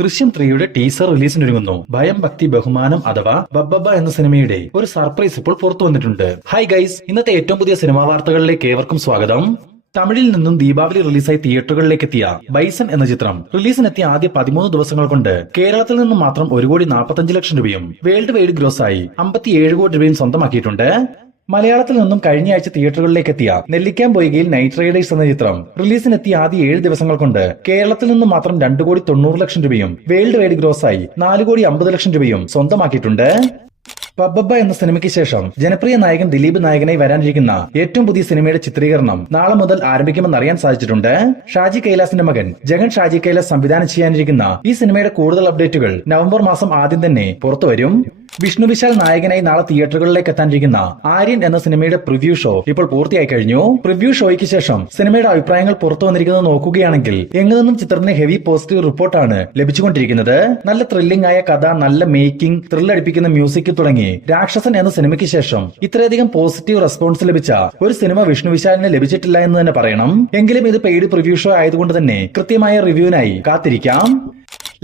ദൃശ്യം 3യുടെ ടീസർ റിലീസിനൊരുങ്ങുന്നു. ഭയം ഭക്തി ബഹുമാനം അഥവാ ബബ്ബബ്ബ എന്ന സിനിമയുടെ ഒരു സർപ്രൈസ് ഇപ്പോൾ പുറത്തു വന്നിട്ടുണ്ട്. ഹായ് ഗൈസ്, ഇന്നത്തെ ഏറ്റവും പുതിയ സിനിമാ വാർത്തകളിലേക്ക് ഏവർക്കും സ്വാഗതം. തമിഴിൽ നിന്നും ദീപാവലി റിലീസായി തിയേറ്ററുകളിലേക്ക് എത്തിയ ബൈസൺ എന്ന ചിത്രം റിലീസിനെത്തിയ ആദ്യ 13 ദിവസങ്ങൾ കൊണ്ട് കേരളത്തിൽ നിന്നും മാത്രം 1,45,00,000 രൂപയും വേൾഡ് വൈഡ് ഗ്രോസായി 57 കോടി രൂപയും സ്വന്തമാക്കിയിട്ടുണ്ട്. മലയാളത്തിൽ നിന്നും കഴിഞ്ഞ ആഴ്ച തിയേറ്ററുകളിലേക്ക് എത്തിയ നെല്ലിക്കാംപൊയ്കയിൽ നൈറ്റ് റൈഡേഴ്സ് എന്ന ചിത്രം റിലീസിനെത്തിയ ആദ്യ 7 ദിവസങ്ങൾ കൊണ്ട് കേരളത്തിൽ നിന്നും മാത്രം 2,90,00,000 രൂപയും വേൾഡ് വൈഡ് ഗ്രോസായി 4,50,00,000 രൂപയും സ്വന്തമാക്കിയിട്ടുണ്ട്. ബബ്ബബ്ബ എന്ന സിനിമയ്ക്ക് ശേഷം ജനപ്രിയ നായകൻ ദിലീപ് നായകനായി വരാനിരിക്കുന്ന ഏറ്റവും പുതിയ സിനിമയുടെ ചിത്രീകരണം നാളെ മുതൽ ആരംഭിക്കുമെന്ന് അറിയാൻ സാധിച്ചിട്ടുണ്ട്. ഷാജി കൈലാസിന്റെ മകൻ ജഗൻ ഷാജി കൈലാസ് സംവിധാനം ചെയ്യാനിരിക്കുന്ന ഈ സിനിമയുടെ കൂടുതൽ അപ്ഡേറ്റുകൾ നവംബർ മാസം ആദ്യം തന്നെ പുറത്തുവരും. വിഷ്ണു വിശാൽ നായകനായി നാളെ തിയേറ്ററുകളിലേക്ക് എത്താനിരിക്കുന്ന ആര്യൻ എന്ന സിനിമയുടെ പ്രിവ്യൂ ഷോ ഇപ്പോൾ പൂർത്തിയായി കഴിഞ്ഞു. പ്രിവ്യൂ ഷോയ്ക്ക് ശേഷം സിനിമയുടെ അഭിപ്രായങ്ങൾ പുറത്തു വന്നിരിക്കുന്നത് നോക്കുകയാണെങ്കിൽ എങ്ങനെയും ചിത്രത്തിന് ഹെവി പോസിറ്റീവ് റിപ്പോർട്ടാണ് ലഭിച്ചുകൊണ്ടിരിക്കുന്നത്. നല്ല ത്രില്ലിംഗ് ആയ കഥ, നല്ല മേക്കിംഗ്, ത്രില്ലടിപ്പിക്കുന്ന മ്യൂസിക് തുടങ്ങി രാക്ഷസൻ എന്ന സിനിമയ്ക്ക് ശേഷം ഇത്രയധികം പോസിറ്റീവ് റെസ്പോൺസ് ലഭിച്ച ഒരു സിനിമ വിഷ്ണു വിശാലിന് ലഭിച്ചിട്ടില്ല എന്ന് തന്നെ പറയണം. എങ്കിലും ഇത് പെയ്ഡ് പ്രിവ്യൂ ഷോ ആയതുകൊണ്ട് തന്നെ കൃത്യമായ റിവ്യൂവിനായി കാത്തിരിക്കാം.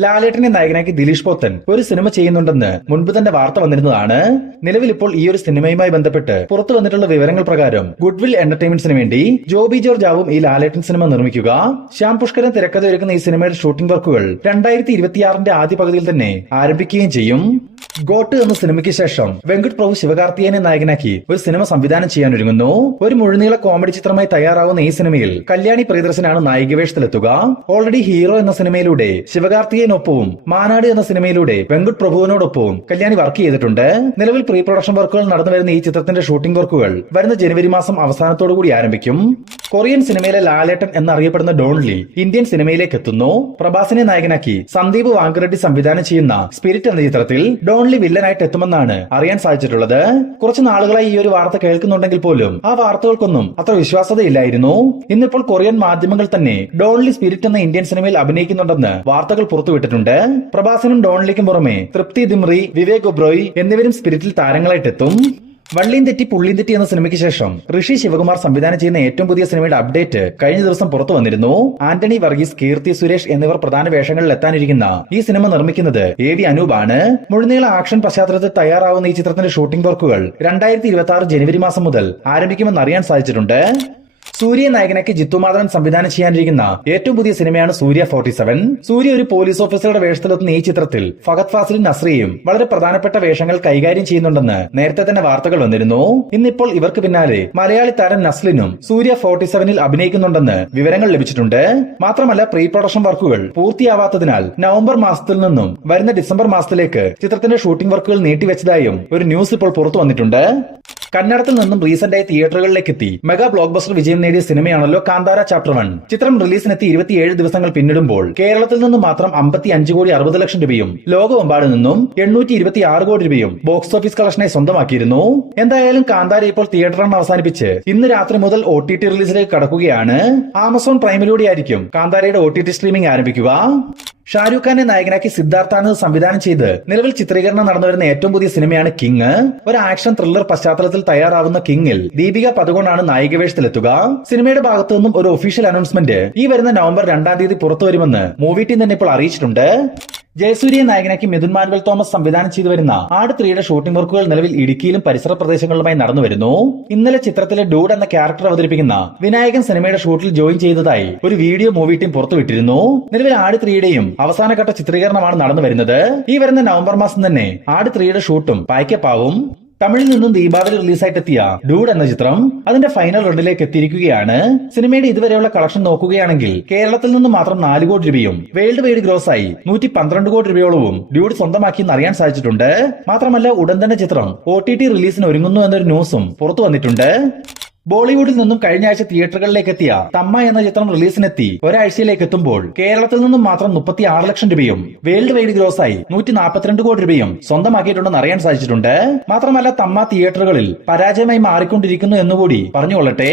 ലാലേട്ടനെ നായകനാക്കി ദിലീഷ് പോത്തൻ ഒരു സിനിമ ചെയ്യുന്നുണ്ടെന്ന് മുൻപ് തന്നെ വാർത്ത വന്നിരുന്നതാണ്. നിലവിൽ ഇപ്പോൾ ഈ ഒരു സിനിമയുമായി ബന്ധപ്പെട്ട് പുറത്തു വന്നിട്ടുള്ള വിവരങ്ങൾ പ്രകാരം ഗുഡ്വിൽ എന്റർടൈൻമെന്റ്സിന് വേണ്ടി ജോബി ജോർജ് ആവും ഈ ലാലേട്ടൻ സിനിമ നിർമ്മിക്കുക. ശ്യാം പുഷ്കരൻ തിരക്കഥ ഒരുക്കുന്ന ഈ സിനിമയുടെ ഷൂട്ടിംഗ് വർക്കുകൾ 2026 ആദ്യ പകുതിയിൽ തന്നെ ആരംഭിക്കുകയും ചെയ്യും. ഗോട്ട് എന്ന സിനിമയ്ക്ക് ശേഷം വെങ്കട് പ്രഭു ശിവകാർത്തികേയനെ നായകനാക്കി ഒരു സിനിമ സംവിധാനം ചെയ്യാനൊരുങ്ങുന്നു. ഒരു മുഴുനീള കോമഡി ചിത്രമായി തയ്യാറാവുന്ന ഈ സിനിമയിൽ കല്യാണി പ്രിയദർശനാണ് നായിക വേഷത്തിലെത്തുക. ഓൾറെഡി ഹീറോ എന്ന സിനിമയിലൂടെ ശിവകാർത്തികേയനൊപ്പവും മാനാട് എന്ന സിനിമയിലൂടെ വെങ്കട് പ്രഭുവിനോടൊപ്പവും കല്യാണി വർക്ക് ചെയ്തിട്ടുണ്ട്. നിലവിൽ പ്രീ പ്രൊഡക്ഷൻ വർക്കുകൾ നടന്നു വരുന്ന ഈ ചിത്രത്തിന്റെ ഷൂട്ടിംഗ് വർക്കുകൾ വരുന്ന ജനുവരി മാസം അവസാനത്തോടുകൂടി ആരംഭിക്കും. കൊറിയൻ സിനിമയിലെ ലാലേട്ടൻ എന്നറിയപ്പെടുന്ന ഡോൺ ലീ ഇന്ത്യൻ സിനിമയിലേക്ക് എത്തുന്നു. പ്രഭാസിനെ നായകനാക്കി സന്ദീപ് വാങ്കറെഡ്ഡി സംവിധാനം ചെയ്യുന്ന സ്പിരിറ്റ് എന്ന ചിത്രത്തിൽ ഡോൺ ലീ വില്ലനായിട്ട് എത്തുമെന്നാണ് അറിയാൻ സാധിച്ചിട്ടുള്ളത്. കുറച്ച് നാളുകളായി ഈ ഒരു വാർത്ത കേൾക്കുന്നുണ്ടെങ്കിൽ പോലും ആ വാർത്തകൾക്കൊന്നും അത്ര വിശ്വാസ്യതയില്ലായിരുന്നു. ഇന്നിപ്പോൾ കൊറിയൻ മാധ്യമങ്ങൾ തന്നെ ഡോൺ ലീ സ്പിരിറ്റ് എന്ന ഇന്ത്യൻ സിനിമയിൽ അഭിനയിക്കുന്നുണ്ടെന്ന് വാർത്തകൾ പുറത്തുവിട്ടിട്ടുണ്ട്. പ്രഭാസിനും ഡോൺ ലീക്കും പുറമെ തൃപ്തി ദിമ്രി, വിവേക് ഒബ്രോയ് എന്നിവരും സ്പിരിറ്റിൽ താരങ്ങളായിട്ടെത്തും. വള്ളിയും തെറ്റി പുള്ളിയും തെറ്റി എന്ന സിനിമയ്ക്ക് ശേഷം ഋഷി ശിവകുമാർ സംവിധാനം ചെയ്യുന്ന ഏറ്റവും പുതിയ സിനിമയുടെ അപ്ഡേറ്റ് കഴിഞ്ഞ ദിവസം പുറത്തു വന്നിരുന്നു. ആന്റണി വർഗീസ്, കീർത്തി സുരേഷ് എന്നിവർ പ്രധാന വേഷങ്ങളിൽ എത്താനിരിക്കുന്ന ഈ സിനിമ നിർമ്മിക്കുന്നത് AV അനൂപാണ്. മുഴുനീള ആക്ഷൻ പശ്ചാത്തലത്തിൽ തയ്യാറാവുന്ന ഈ ചിത്രത്തിന്റെ ഷൂട്ടിംഗ് വർക്കുകൾ 2026 ജനുവരി മാസം മുതൽ ആരംഭിക്കുമെന്ന് അറിയാൻ സാധിച്ചിട്ടുണ്ട്. സൂര്യ നായകനാക്കി ജിത്തു മാധവൻ സംവിധാനം ചെയ്യാനിരിക്കുന്ന ഏറ്റവും പുതിയ സിനിമയാണ് സൂര്യ 47. സൂര്യ ഒരു പോലീസ് ഓഫീസറുടെ വേഷത്തിലെത്തുന്ന ഈ ചിത്രത്തിൽ ഫഹദ് ഫാസിലും നസ്രിയയും വളരെ പ്രധാനപ്പെട്ട വേഷങ്ങൾ കൈകാര്യം ചെയ്യുന്നുണ്ടെന്ന് നേരത്തെ തന്നെ വാർത്തകൾ വന്നിരുന്നു. ഇന്നിപ്പോൾ ഇവർക്ക് പിന്നാലെ മലയാളി താരം നസ്ലിനും സൂര്യ 47ൽ അഭിനയിക്കുന്നുണ്ടെന്ന് വിവരങ്ങൾ ലഭിച്ചിട്ടുണ്ട്. മാത്രമല്ല പ്രീ പ്രൊഡക്ഷൻ വർക്കുകൾ പൂർത്തിയാവാത്തതിനാൽ നവംബർ മാസത്തിൽ നിന്നും വരുന്ന ഡിസംബർ മാസത്തിലേക്ക് ചിത്രത്തിന്റെ ഷൂട്ടിംഗ് വർക്കുകൾ നീട്ടിവെച്ചതായും ഒരു ന്യൂസ് ഇപ്പോൾ പുറത്തു വന്നിട്ടുണ്ട്. കന്നഡത്തിൽ നിന്നും റീസെന്റായി തിയേറ്ററുകളിലേക്ക് എത്തി മെഗാ ബ്ലോക്ക് ബസ്റ്റർ വിജയം നേടിയ സിനിമയാണല്ലോ കാന്താര ചാപ്റ്റർ 1. ചിത്രം റിലീസിനെത്തി 27 ദിവസങ്ങൾ പിന്നിടുമ്പോൾ കേരളത്തിൽ നിന്നും മാത്രം 55,60,00,000 രൂപയും ലോകമെമ്പാട് നിന്നും 826 കോടി രൂപയും ബോക്സ് ഓഫീസ് കളക്ഷനായി സ്വന്തമാക്കിയിരുന്നു. എന്തായാലും കാന്താര ഇപ്പോൾ തിയേറ്റർ റൺ അവസാനിപ്പിച്ച് ഇന്ന് രാത്രി മുതൽ OTT റിലീസിലേക്ക് കടക്കുകയാണ്. ആമസോൺ പ്രൈമിലൂടെയായിരിക്കും കാന്താരയുടെ OTT സ്ട്രീമിംഗ് ആരംഭിക്കുക. ഷാരൂഖ് ഖാനെ നായകനാക്കി സിദ്ധാർത്ഥാനന്ദ് സംവിധാനം ചെയ്ത് നിലവിൽ ചിത്രീകരണം നടന്നുവരുന്ന ഏറ്റവും പുതിയ സിനിമയാണ് കിങ്. ഒരു ആക്ഷൻ ത്രില്ലർ പശ്ചാത്തലത്തിൽ തയ്യാറാവുന്ന കിങ്ങിൽ ദീപിക പദുകോണാണ് നായിക വേഷത്തിലെത്തുക. സിനിമയുടെ ഭാഗത്തു നിന്നും ഒരു ഒഫീഷ്യൽ അനൗൺസ്മെന്റ് ഈ വരുന്ന നവംബർ 2-ാം തീയതി പുറത്തു വരുമെന്ന് മൂവി ടീം തന്നെ ഇപ്പോൾ അറിയിച്ചിട്ടുണ്ട്. ജയസൂര്യ നായകനാക്കി മിഥുൻ മാനുവൽ തോമസ് സംവിധാനം ചെയ്തു വരുന്ന ആട് 3യുടെ ഷൂട്ടിംഗ് വർക്കുകൾ നിലവിൽ ഇടുക്കിയിലും പരിസര പ്രദേശങ്ങളിലുമായി നടന്നുവരുന്നു. ഇന്നലെ ചിത്രത്തിലെ ഡൂഡ് എന്ന ക്യാരക്ടർ അവതരിപ്പിക്കുന്ന വിനായകൻ സിനിമയുടെ ഷൂട്ടിൽ ജോയിൻ ചെയ്തതായി ഒരു വീഡിയോ മൂവി ടീം പുറത്തുവിട്ടിരുന്നു. നിലവിൽ ആട് 3യുടെയും അവസാനഘട്ട ചിത്രീകരണമാണ് നടന്നു വരുന്നത്. ഈ വരുന്ന നവംബർ മാസം തന്നെ ആട് 3യുടെ ഷൂട്ടും പായ്ക്കപ്പാവും. തമിഴിൽ നിന്നും ദീപാവലി റിലീസായിട്ടെത്തിയ ഡൂഡ് എന്ന ചിത്രം അതിന്റെ ഫൈനൽ റണ്ണിലേക്ക് എത്തിയിരിക്കുകയാണ്. സിനിമയുടെ ഇതുവരെയുള്ള കളക്ഷൻ നോക്കുകയാണെങ്കിൽ കേരളത്തിൽ നിന്ന് മാത്രം 4 കോടി രൂപയും വേൾഡ് വൈഡ് ഗ്രോസായി 112 കോടി രൂപയോളവും ഡ്യൂഡ് സ്വന്തമാക്കിയെന്ന് അറിയാൻ സാധിച്ചിട്ടുണ്ട്. മാത്രമല്ല ഉടൻ തന്നെ ചിത്രം OTT റിലീസിന് ഒരുങ്ങുന്നു എന്നൊരു ന്യൂസും പുറത്തു വന്നിട്ടുണ്ട്. ബോളിവുഡിൽ നിന്നും കഴിഞ്ഞ ആഴ്ച തിയേറ്ററുകളിലേക്ക് എത്തിയ തമ്മ എന്ന ചിത്രം റിലീസിനെത്തി ഒരാഴ്ചയിലേക്ക് എത്തുമ്പോൾ കേരളത്തിൽ നിന്നും മാത്രം 36 ലക്ഷം രൂപയും വേൾഡ് വൈഡ് ഗ്രോസായി 142 കോടി രൂപയും സ്വന്തമാക്കിയിട്ടുണ്ടെന്ന് അറിയാൻ സാധിച്ചിട്ടുണ്ട്. മാത്രമല്ല തമ്മ തിയേറ്ററുകളിൽ പരാജയമായി മാറിക്കൊണ്ടിരിക്കുന്നു എന്നുകൂടി പറഞ്ഞുകൊള്ളട്ടെ.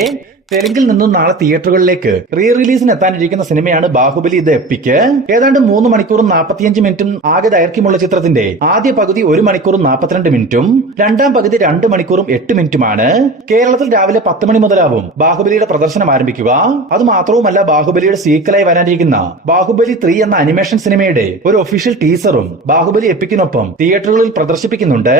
തെലുങ്കിൽ നിന്നും നാളെ തിയേറ്ററുകളിലേക്ക് റീ റിലീസിന് എത്താനിരിക്കുന്ന സിനിമയാണ് ബാഹുബലി ദ എപ്പിക്. ഏതാണ്ട് 3 മണിക്കൂറും 45 മിനിറ്റും ആകെ ദൈർഘ്യമുള്ള ചിത്രത്തിന്റെ ആദ്യ പകുതി 1 മണിക്കൂറും 42 മിനിറ്റും രണ്ടാം പകുതി 2 മണിക്കൂറും 8 മിനിറ്റുമാണ്. കേരളത്തിൽ രാവിലെ 10 മണി മുതലാവും ബാഹുബലിയുടെ പ്രദർശനം ആരംഭിക്കുക. അത് മാത്രവുമല്ല, ബാഹുബലിയുടെ സീക്വലായി വരാനിരിക്കുന്ന ബാഹുബലി 3 എന്ന അനിമേഷൻ സിനിമയുടെ ഒരു ഒഫീഷ്യൽ ടീസറും ബാഹുബലി എപ്പിക്കിനൊപ്പം തിയേറ്ററുകളിൽ പ്രദർശിപ്പിക്കുന്നുണ്ട്.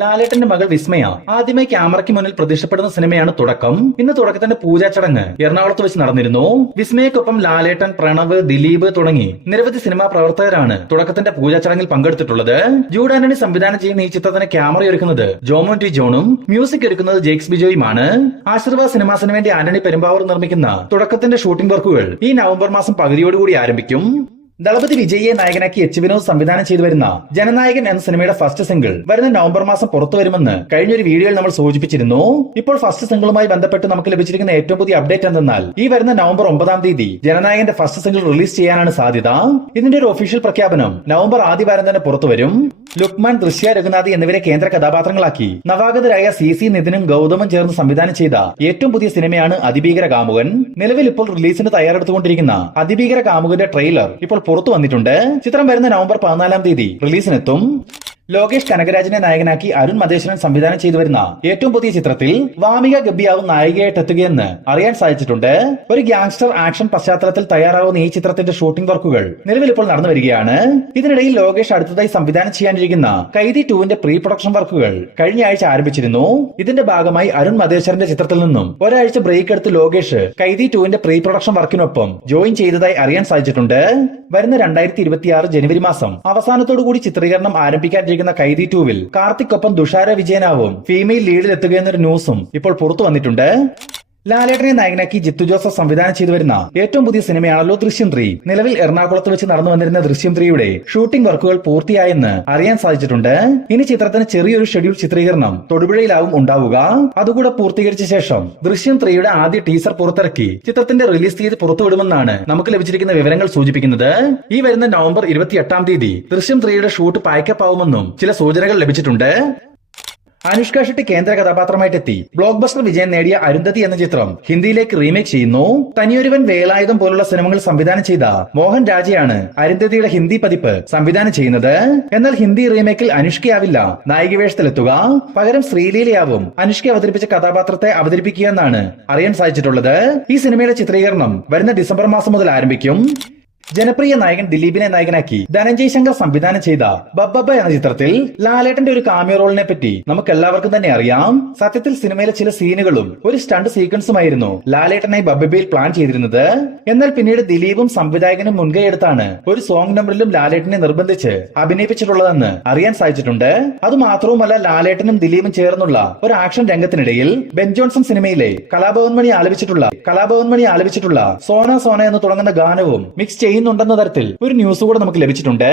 ലാലേട്ടന്റെ മകൾ വിസ്മയ ആദ്യമായി ക്യാമറയ്ക്ക് മുന്നിൽ പ്രത്യക്ഷപ്പെടുന്ന സിനിമയാണ് തുടക്കം. ഇന്ന് തുടക്കത്തിന്റെ പൂജാ ചടങ്ങ് എറണാകുളത്ത് വെച്ച് നടന്നിരുന്നു. വിസ്മയക്കൊപ്പം ലാലേട്ടൻ, പ്രണവ്, ദിലീപ് തുടങ്ങി നിരവധി സിനിമാ പ്രവർത്തകരാണ് തുടക്കത്തിന്റെ പൂജാ ചടങ്ങിൽ പങ്കെടുത്തിട്ടുള്ളത്. ജൂഡ് ആന്റണി സംവിധാനം ചെയ്യുന്ന ഈ ചിത്രത്തിന് ക്യാമറ ഒരുക്കുന്നത് ജോമോൻ ടി ജോണും മ്യൂസിക് ഒരുക്കുന്നത് ജെയ്ക്സ് ബിജോയുമാണ്. ആശീർവാദ് സിനിമാസിന് വേണ്ടി ആന്റണി പെരുമ്പാവൂർ നിർമ്മിക്കുന്ന തുടക്കത്തിന്റെ ഷൂട്ടിംഗ് വർക്കുകൾ ഈ നവംബർ മാസം പകുതിയോടുകൂടി ആരംഭിക്കും. ദളപതി വിജയിയെ നായകനാക്കി എച്ച് വിനോദ് സംവിധാനം ചെയ്തു വരുന്ന ജനനായകൻ എന്ന സിനിമയുടെ ഫസ്റ്റ് സിംഗിൾ വരുന്ന നവംബർ മാസം പുറത്തു വരുമെന്ന് കഴിഞ്ഞൊരു വീഡിയോയിൽ നമ്മൾ സൂചിപ്പിച്ചിരുന്നു. ഇപ്പോൾ ഫസ്റ്റ് സിംഗിളുമായി ബന്ധപ്പെട്ട് നമുക്ക് ലഭിച്ചിരിക്കുന്ന ഏറ്റവും പുതിയ അപ്ഡേറ്റ് എന്തെന്നാൽ ഈ വരുന്ന നവംബർ 9-ാം തീയതി ജനനായകന്റെ ഫസ്റ്റ് സിംഗിൾ റിലീസ് ചെയ്യാനാണ് സാധ്യത. ഇതിന്റെ ഒരു ഒഫീഷ്യൽ പ്രഖ്യാപനം നവംബർ ആദ്യവാരം തന്നെ പുറത്തുവരും. ലുക്മാൻ, ദൃശ്യ, രഘുനാഥ് എന്നിവരെ കേന്ദ്ര കഥാപാത്രങ്ങളാക്കി നവാഗതരായ സി നിതിനും ഗൗതമും ചേർന്ന് സംവിധാനം ചെയ്ത ഏറ്റവും പുതിയ സിനിമയാണ് അതിഭീകര കാമുകൻ. നിലവിൽ ഇപ്പോൾ റിലീസിന് തയ്യാറെടുത്തുകൊണ്ടിരിക്കുന്ന അതിഭീകര കാമുകന്റെ ട്രെയിലർ ഇപ്പോൾ പുറത്തു വന്നിട്ടുണ്ട്. ചിത്രം വരുന്ന നവംബർ 14-ാം തീയതി റിലീസിനെത്തും. ലോകേഷ് കനകരാജിനെ നായകനാക്കി അരുൺ മതേശ്വരൻ സംവിധാനം ചെയ്തു വരുന്ന ഏറ്റവും പുതിയ ചിത്രത്തിൽ വാമിക ഗബ്ബിയാവും നായികയായിട്ട് എത്തുകയെന്ന് അറിയാൻ സാധിച്ചിട്ടുണ്ട്. ഒരു ഗ്യാങ്സ്റ്റർ ആക്ഷൻ പശ്ചാത്തലത്തിൽ തയ്യാറാവുന്ന ഈ ചിത്രത്തിന്റെ ഷൂട്ടിംഗ് വർക്കുകൾ നിലവിൽ ഇപ്പോൾ നടന്നു വരികയാണ്. ഇതിനിടയിൽ ലോകേഷ് അടുത്തതായി സംവിധാനം ചെയ്യാനിരിക്കുന്ന കൈദി 2-ന്റെ പ്രീ പ്രൊഡക്ഷൻ വർക്കുകൾ കഴിഞ്ഞ ആഴ്ച ആരംഭിച്ചിരുന്നു. ഇതിന്റെ ഭാഗമായി അരുൺ മതേശ്വരന്റെ ചിത്രത്തിൽ നിന്നും ഒരാഴ്ച ബ്രേക്ക് എടുത്ത് ലോകേഷ് കൈദി 2-ന്റെ പ്രീ പ്രൊഡക്ഷൻ വർക്കിനൊപ്പം ജോയിൻ ചെയ്തതായി അറിയാൻ സാധിച്ചിട്ടുണ്ട്. വരുന്ന 2026 ജനുവരി മാസം അവസാനത്തോടുകൂടി ചിത്രീകരണം ആരംഭിക്കാൻ കൈദി 2-വിൽ കാർത്തിക്കൊപ്പം തുഷാര വിജയനാവും ഫീമെയിൽ ലീഡിൽ എത്തുകയെന്നൊരു ന്യൂസും ഇപ്പോൾ പുറത്തു വന്നിട്ടുണ്ട്. ലാലേട്ടനെ നായകനാക്കി ജിത്തു ജോസഫ് സംവിധാനം ചെയ്തു വരുന്ന ഏറ്റവും പുതിയ സിനിമയാണല്ലോ ദൃശ്യം 3. നിലവിൽ എറണാകുളത്ത് വെച്ച് നടന്നു വന്നിരുന്ന ദൃശ്യം 3യുടെ ഷൂട്ടിംഗ് വർക്കുകൾ പൂർത്തിയായെന്ന് അറിയാൻ സാധിച്ചിട്ടുണ്ട്. ഇനി ചിത്രത്തിന് ചെറിയൊരു ഷെഡ്യൂൾ ചിത്രീകരണം തൊടുപുഴയിലാവും ഉണ്ടാവുക. അതുകൂടെ പൂർത്തീകരിച്ച ശേഷം ദൃശ്യം 3യുടെ ആദ്യ ടീസർ പുറത്തിറക്കി ചിത്രത്തിന്റെ റിലീസ് തീയതി പുറത്തുവിടുമെന്നാണ് നമുക്ക് ലഭിച്ചിരിക്കുന്ന വിവരങ്ങൾ സൂചിപ്പിക്കുന്നത്. ഈ വരുന്ന നവംബർ 28-ാം തീയതി ദൃശ്യം 3യുടെ ഷൂട്ട് പായ്ക്കപ്പ് ആവുമെന്നും ചില സൂചനകൾ ലഭിച്ചിട്ടുണ്ട്. അനുഷ്ക ഷെട്ടി കേന്ദ്ര കഥാപാത്രമായിട്ടെത്തി ബ്ലോക്ക് ബസ്റ്റർ വിജയം നേടിയ അരുന്ധതി എന്ന ചിത്രം ഹിന്ദിയിലേക്ക് റീമേക്ക് ചെയ്യുന്നു. തനിയൊരുവൻ, വേലായുധം പോലുള്ള സിനിമകൾ സംവിധാനം ചെയ്ത മോഹൻ രാജയാണ് അരുന്ധതിയുടെ ഹിന്ദി പതിപ്പ് സംവിധാനം ചെയ്യുന്നത്. എന്നാൽ ഹിന്ദി റീമേക്കിൽ അനുഷ്കയാവില്ല നായിക വേഷത്തിലെത്തുക. പകരം ശ്രീലീലയാവും അനുഷ്ക അവതരിപ്പിച്ച കഥാപാത്രത്തെ അവതരിപ്പിക്കുകയെന്നാണ് അറിയാൻ സാധിച്ചിട്ടുള്ളത്. ഈ സിനിമയുടെ ചിത്രീകരണം വരുന്ന ഡിസംബർ മാസം മുതൽ ആരംഭിക്കും. ജനപ്രിയ നായകൻ ദിലീപിനെ നായകനാക്കി ധനഞ്ജയ് ശങ്കർ സംവിധാനം ചെയ്ത ബബ്ബബ്ബ എന്ന ചിത്രത്തിൽ ലാലേട്ടന്റെ ഒരു കാമിയോ റോളിനെ പറ്റി നമുക്ക് എല്ലാവർക്കും തന്നെ അറിയാം. സത്യത്തിൽ സിനിമയിലെ ചില സീനുകളും ഒരു സ്റ്റണ്ട് സീക്വൻസുമായിരുന്നു ലാലേട്ടനായി ബബ്ബബ്ബയിൽ പ്ലാൻ ചെയ്തിരുന്നത്. എന്നാൽ പിന്നീട് ദിലീപും സംവിധായകനും മുൻകൈയെടുത്താണ് ഒരു സോങ് നമ്പറിലും ലാലേട്ടനെ നിർബന്ധിച്ച് അഭിനയിപ്പിച്ചിട്ടുള്ളതെന്ന് അറിയാൻ സാധിച്ചിട്ടുണ്ട്. അതുമാത്രവുമല്ല, ലാലേട്ടനും ദിലീപും ചേർന്നുള്ള ഒരു ആക്ഷൻ രംഗത്തിനിടയിൽ ബെൻ ജോൺസൺ സിനിമയിലെ കലാഭവൻ മണി ആലപിച്ചിട്ടുള്ള സോന സോന എന്ന് തുടങ്ങുന്ന ഗാനവും മിക്സ് ചെയ്യുന്നുണ്ടെന്ന തരത്തിൽ ഒരു ന്യൂസ് കൂടെ നമുക്ക് ലഭിച്ചിട്ടുണ്ട്.